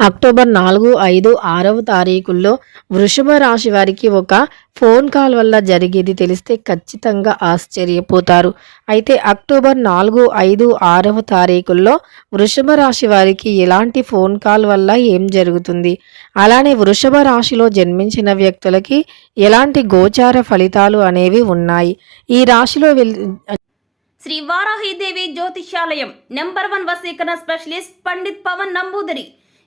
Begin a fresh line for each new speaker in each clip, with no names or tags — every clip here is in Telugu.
అక్టోబర్ నాలుగు ఐదు ఆరవ తారీఖుల్లో వృషభ రాశి వారికి ఒక ఫోన్ కాల్ వల్ల జరిగేది తెలిస్తే ఖచ్చితంగా ఆశ్చర్యపోతారు. అయితే అక్టోబర్ నాలుగు ఐదు ఆరవ తారీఖుల్లో వృషభ రాశి వారికి ఎలాంటి ఫోన్ కాల్ వల్ల ఏం జరుగుతుంది? అలానే వృషభ రాశిలో జన్మించిన వ్యక్తులకి ఎలాంటి గోచార ఫలితాలు అనేవి ఉన్నాయి? ఈ రాశిలో వెల్
శ్రీ వారాహిదేవి జ్యోతిష్యాలయం నెంబర్ వన్ వసీకరణ స్పెషలిస్ట్ పండిత్ పవన్ నంబూదరి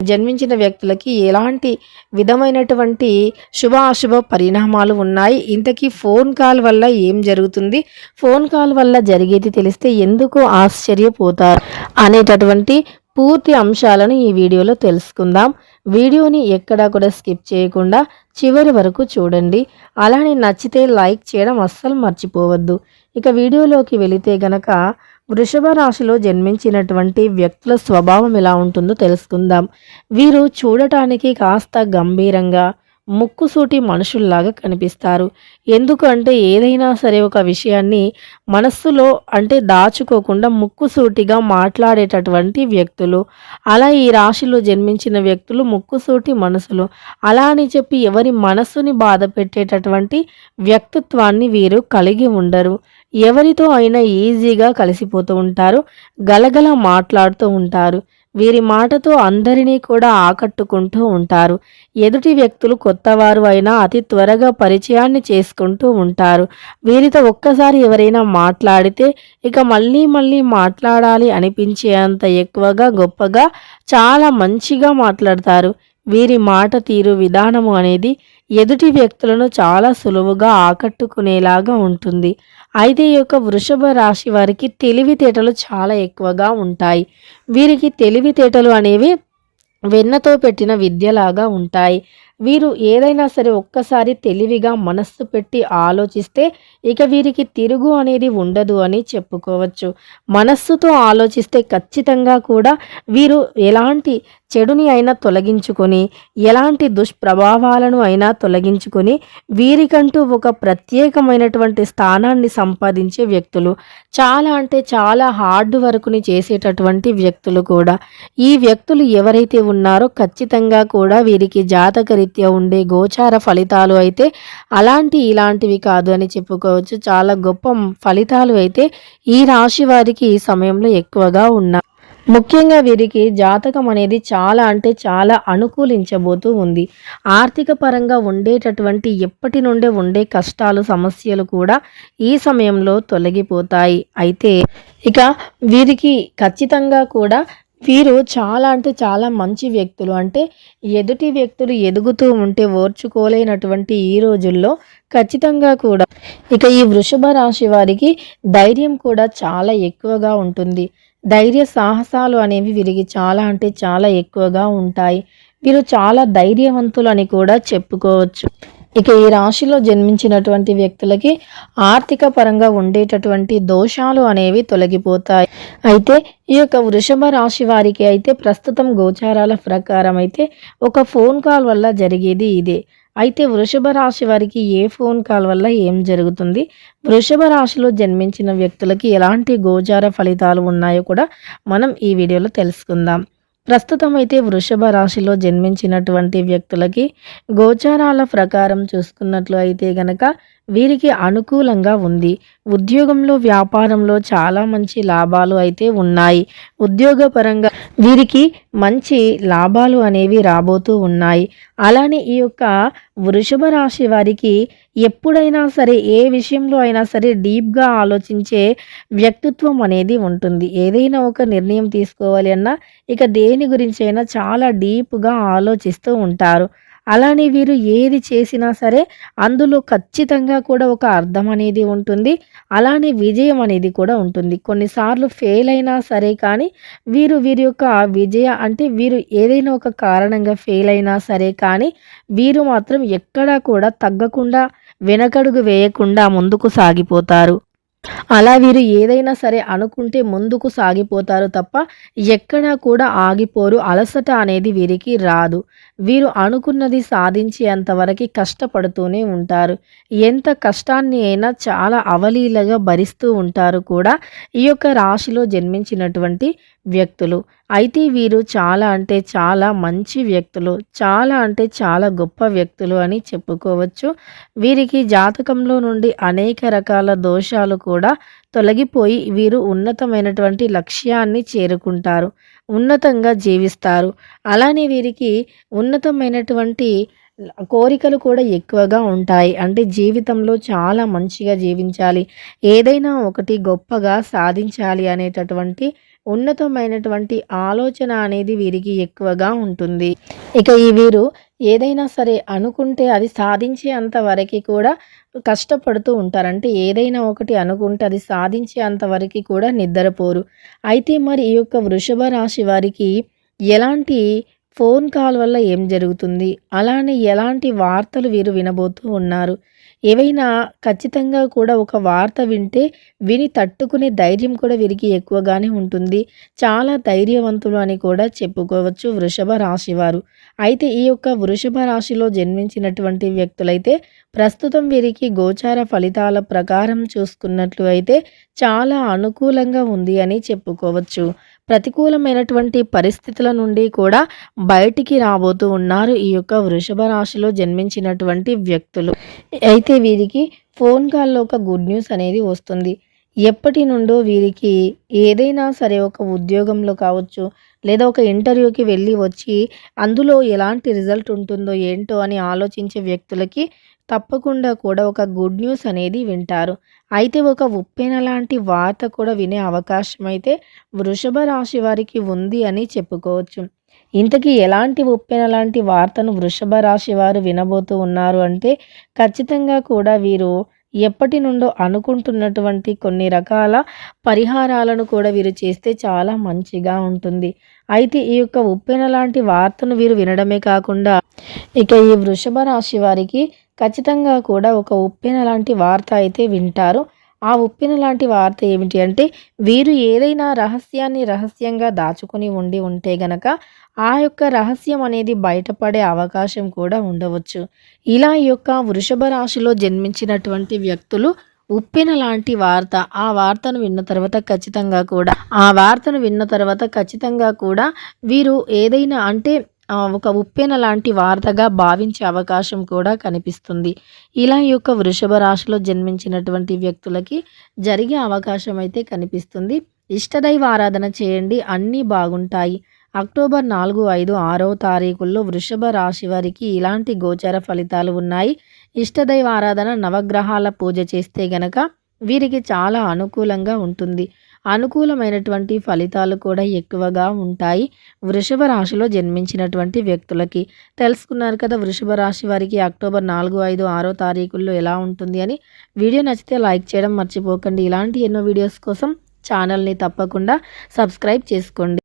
జన్మించిన వ్యక్తులకి ఎలాంటి విధమైనటువంటి శుభ అశుభ పరిణామాలు ఉన్నాయి? ఇంతకీ ఫోన్ కాల్ వల్ల ఏం జరుగుతుంది? ఫోన్ కాల్ వల్ల జరిగేది తెలిస్తే ఎందుకు ఆశ్చర్యపోతారు? అనేటటువంటి పూర్తి అంశాలను ఈ వీడియోలో తెలుసుకుందాం. వీడియోని ఎక్కడా కూడా స్కిప్ చేయకుండా చివరి వరకు చూడండి. అలానే నచ్చితే లైక్ చేయడం అస్సలు మర్చిపోవద్దు. ఇక వీడియోలోకి వెళితే గనక వృషభ రాశిలో జన్మించినటువంటి వ్యక్తుల స్వభావం ఎలా ఉంటుందో తెలుసుకుందాం. వీరు చూడటానికి కాస్త గంభీరంగా ముక్కుసూటి మనుషుల్లాగా కనిపిస్తారు. ఎందుకంటే ఏదైనా సరే ఒక విషయాన్ని మనస్సులో అంటే దాచుకోకుండా ముక్కుసూటిగా మాట్లాడేటటువంటి వ్యక్తులు అలా ఈ రాశిలో జన్మించిన వ్యక్తులు ముక్కుసూటి మనసులు అలా అని చెప్పి ఎవరి మనస్సుని బాధ పెట్టేటటువంటి వ్యక్తిత్వాన్ని వీరు కలిగి ఉండరు. ఎవరితో అయినా ఈజీగా కలిసిపోతూ ఉంటారు గలగల మాట్లాడుతూ ఉంటారు. వీరి మాటతో అందరినీ కూడా ఆకట్టుకుంటూ ఉంటారు. ఎదుటి వ్యక్తులు కొత్తవారు అయినా అతి త్వరగా పరిచయాన్ని చేసుకుంటూ ఉంటారు. వీరితో ఒక్కసారి ఎవరైనా మాట్లాడితే ఇక మళ్ళీ మళ్ళీ మాట్లాడాలి అనిపించేంత ఎక్కువగా గొప్పగా చాలా మంచిగా మాట్లాడతారు. వీరి మాట తీరు విధానము అనేది ఎదుటి వ్యక్తులను చాలా సులువుగా ఆకట్టుకునేలాగా ఉంటుంది. అయితే ఈ యొక్క వృషభ రాశి వారికి తెలివితేటలు చాలా ఎక్కువగా ఉంటాయి. వీరికి తెలివితేటలు అనేవి వెన్నతో పెట్టిన విద్యలాగా ఉంటాయి. వీరు ఏదైనా సరే ఒక్కసారి తెలివిగా మనస్సు పెట్టి ఆలోచిస్తే ఇక వీరికి తిరుగు అనేది ఉండదు అని చెప్పుకోవచ్చు. మనస్సుతో ఆలోచిస్తే ఖచ్చితంగా కూడా వీరు ఎలాంటి చెడుని అయినా తొలగించుకొని ఎలాంటి దుష్ప్రభావాలను అయినా తొలగించుకొని వీరికంటూ ఒక ప్రత్యేకమైనటువంటి స్థానాన్ని సంపాదించే వ్యక్తులు చాలా అంటే చాలా హార్డ్ వర్క్ని చేసేటటువంటి వ్యక్తులు కూడా. ఈ వ్యక్తులు ఎవరైతే ఉన్నారో ఖచ్చితంగా కూడా వీరికి జాతకరీత్యా ఉండే గోచార ఫలితాలు అయితే అలాంటి ఇలాంటివి కాదు అని చెప్పుకోవచ్చు. చాలా గొప్ప ఫలితాలు అయితే ఈ రాశి వారికి ఈ సమయంలో ఎక్కువగా ఉన్నాయి ముఖ్యంగా వీరికి జాతకం అనేది చాలా అంటే చాలా అనుకూలించబోతూ ఉంది. ఆర్థిక పరంగా ఉండేటటువంటి ఎప్పటి నుండే ఉండే కష్టాలు సమస్యలు కూడా ఈ సమయంలో తొలగిపోతాయి. అయితే ఇక వీరికి ఖచ్చితంగా కూడా వీరు చాలా అంటే చాలా మంచి వ్యక్తులు. అంటే ఎదుటి వ్యక్తులు ఎదుగుతూ ఉంటే ఓర్చుకోలేనటువంటి ఈ రోజుల్లో ఖచ్చితంగా కూడా ఇక ఈ వృషభ రాశి వారికి ధైర్యం కూడా చాలా ఎక్కువగా ఉంటుంది. ధైర్య సాహసాలు అనేవి వీరికి చాలా అంటే చాలా ఎక్కువగా ఉంటాయి. వీరు చాలా ధైర్యవంతులు అని కూడా చెప్పుకోవచ్చు. ఇక ఈ రాశిలో జన్మించినటువంటి వ్యక్తులకి ఆర్థిక పరంగా ఉండేటటువంటి దోషాలు అనేవి తొలగిపోతాయి. అయితే ఈ యొక్క వృషభ రాశి వారికి అయితే ప్రస్తుతం గోచారాల ప్రకారం అయితే ఒక ఫోన్ కాల్ వల్ల జరిగేది ఇదే. అయితే వృషభ రాశి వారికి ఏ ఫోన్ కాల్ వల్ల ఏం జరుగుతుంది? వృషభ రాశిలో జన్మించిన వ్యక్తులకి ఎలాంటి గోచార ఫలితాలు ఉన్నాయో కూడా మనం ఈ వీడియోలో తెలుసుకుందాం. ప్రస్తుతం అయితే వృషభ రాశిలో జన్మించినటువంటి వ్యక్తులకి గోచారాల ప్రకారం చూసుకున్నట్లు అయితే గనక వీరికి అనుకూలంగా ఉంది. ఉద్యోగంలో వ్యాపారంలో చాలా మంచి లాభాలు అయితే ఉన్నాయి. ఉద్యోగపరంగా వీరికి మంచి లాభాలు అనేవి రాబోతూ ఉన్నాయి. అలానే ఈ యొక్క వృషభ రాశి వారికి ఎప్పుడైనా సరే ఏ విషయంలో అయినా సరే డీప్గా ఆలోచించే వ్యక్తిత్వం అనేది ఉంటుంది. ఏదైనా ఒక నిర్ణయం తీసుకోవాలి అన్నా ఇక దేని గురించి అయినా చాలా డీప్గా ఆలోచిస్తూ ఉంటారు. అలానే వీరు ఏది చేసినా సరే అందులో ఖచ్చితంగా కూడా ఒక అర్థం అనేది ఉంటుంది. అలానే విజయం అనేది కూడా ఉంటుంది. కొన్నిసార్లు ఫెయిల్ అయినా సరే కానీ వీరు వీరి యొక్క విజయ అంటే వీరు ఏదైనా ఒక కారణంగా ఫెయిల్ అయినా సరే కానీ వీరు మాత్రం ఎక్కడా కూడా తగ్గకుండా వెనకడుగు వేయకుండా ముందుకు సాగిపోతారు. అలా వీరు ఏదైనా సరే అనుకుంటే ముందుకు సాగిపోతారు తప్ప ఎక్కడా కూడా ఆగిపోరు. అలసట అనేది వీరికి రాదు. వీరు అనుకున్నది సాధించేంతవరకు కష్టపడుతూనే ఉంటారు. ఎంత కష్టాన్ని అయినా చాలా అవలీలగా భరిస్తూ ఉంటారు కూడా. ఈ యొక్క రాశిలో జన్మించినటువంటి వ్యక్తులు. అయితే వీరు చాలా అంటే చాలా మంచి వ్యక్తులు చాలా అంటే చాలా గొప్ప వ్యక్తులు అని చెప్పుకోవచ్చు. వీరికి జాతకంలో నుండి అనేక రకాల దోషాలు కూడా తొలగిపోయి వీరు ఉన్నతమైనటువంటి లక్ష్యాన్ని చేరుకుంటారు ఉన్నతంగా జీవిస్తారు. అలానే వీరికి ఉన్నతమైనటువంటి కోరికలు కూడా ఎక్కువగా ఉంటాయి. అంటే జీవితంలో చాలా మంచిగా జీవించాలి ఏదైనా ఒకటి గొప్పగా సాధించాలి అనేటటువంటి ఉన్నతమైనటువంటి ఆలోచన అనేది వీరికి ఎక్కువగా ఉంటుంది. ఇక ఈ వీరు ఏదైనా సరే అనుకుంటే అది సాధించే అంత వరకు కూడా కష్టపడుతూ ఉంటారు. అంటే ఏదైనా ఒకటి అనుకుంటే అది సాధించే అంత వరకు కూడా నిద్రపోరు. అయితే మరి ఈ యొక్క వృషభ రాశి వారికి ఎలాంటి ఫోన్ కాల్ వల్ల ఏం జరుగుతుంది? అలానే ఎలాంటి వార్తలు వీరు వినబోతూ ఉన్నారు? ఏవైనా ఖచ్చితంగా కూడా ఒక వార్త వింటే విని తట్టుకునే ధైర్యం కూడా వీరికి ఎక్కువగానే ఉంటుంది. చాలా ధైర్యవంతులు అని కూడా చెప్పుకోవచ్చు వృషభ రాశి వారు. అయితే ఈ యొక్క వృషభ రాశిలో జన్మించినటువంటి వ్యక్తులైతే ప్రస్తుతం వీరికి గోచార ఫలితాల ప్రకారం చూసుకున్నట్లు అయితే చాలా అనుకూలంగా ఉంది అని చెప్పుకోవచ్చు. ప్రతికూలమైనటువంటి పరిస్థితుల నుండి కూడా బయటికి రాబోతూ ఉన్నారు ఈ యొక్క వృషభ రాశిలో జన్మించినటువంటి వ్యక్తులు. అయితే వీరికి ఫోన్ కాల్లో ఒక గుడ్ న్యూస్ అనేది వస్తుంది. ఎప్పటి నుండో వీరికి ఏదైనా సరే ఒక ఉద్యోగంలో కావచ్చు లేదా ఒక ఇంటర్వ్యూకి వెళ్ళి వచ్చి అందులో ఎలాంటి రిజల్ట్ ఉంటుందో ఏంటో అని ఆలోచించే వ్యక్తులకి తప్పకుండా కూడా ఒక గుడ్ న్యూస్ అనేది వింటారు. అయితే ఒక ఉప్పెన లాంటి వార్త కూడా వినే అవకాశం అయితే వృషభ రాశి వారికి ఉంది అని చెప్పుకోవచ్చు. ఇంతకీ ఎలాంటి ఉప్పెన లాంటి వార్తను వృషభ రాశి వారు వినబోతూ ఉన్నారు అంటే ఖచ్చితంగా కూడా వీరు ఎప్పటి నుండో అనుకుంటున్నటువంటి కొన్ని రకాల పరిహారాలను కూడా వీరు చేస్తే చాలా మంచిగా ఉంటుంది. అయితే ఈ యొక్క ఉప్పెన లాంటి వార్తను వీరు వినడమే కాకుండా ఇక ఈ వృషభ రాశి వారికి ఖచ్చితంగా కూడా ఒక ఉప్పెన లాంటి వార్త అయితే వింటారు. ఆ ఉప్పెన లాంటి వార్త ఏమిటి అంటే వీరు ఏదైనా రహస్యాన్ని రహస్యంగా దాచుకొని ఉండి ఉంటే గనక ఆ యొక్క రహస్యం అనేది బయటపడే అవకాశం కూడా ఉండవచ్చు. ఇలా ఈ యొక్క వృషభ రాశిలో జన్మించినటువంటి వ్యక్తులు ఉప్పెన లాంటి వార్త ఆ వార్తను విన్న తర్వాత ఖచ్చితంగా కూడా ఆ వార్తను విన్న తర్వాత ఖచ్చితంగా కూడా వీరు ఏదైనా అంటే ఒక ఉప్పెన లాంటి వార్తగా భావించే అవకాశం కూడా కనిపిస్తుంది. ఇలా ఈ యొక్క వృషభ రాశిలో జన్మించినటువంటి వ్యక్తులకి జరిగే అవకాశం అయితే కనిపిస్తుంది. ఇష్టదైవ ఆరాధన చేయండి. అన్నీ బాగుంటాయి. అక్టోబర్ నాలుగు ఐదు ఆరో తారీఖుల్లో వృషభ రాశి వారికి ఇలాంటి గోచర ఫలితాలు ఉన్నాయి. ఇష్టదైవ ఆరాధన నవగ్రహాల పూజ చేస్తే గనక వీరికి చాలా అనుకూలంగా ఉంటుంది. అనుకూలమైనటువంటి ఫలితాలు కూడా ఎక్కువగా ఉంటాయి. వృషభ రాశిలో జన్మించినటువంటి వ్యక్తులకి తెలుసుకున్నారు కదా వృషభ రాశి వారికి అక్టోబర్ నాలుగు ఐదు ఆరో తారీఖుల్లో ఎలా ఉంటుంది అని. వీడియో నచ్చితే లైక్ చేయడం మర్చిపోకండి. ఇలాంటి ఎన్నో వీడియోస్ కోసం ఛానల్ని తప్పకుండా సబ్స్క్రైబ్ చేసుకోండి.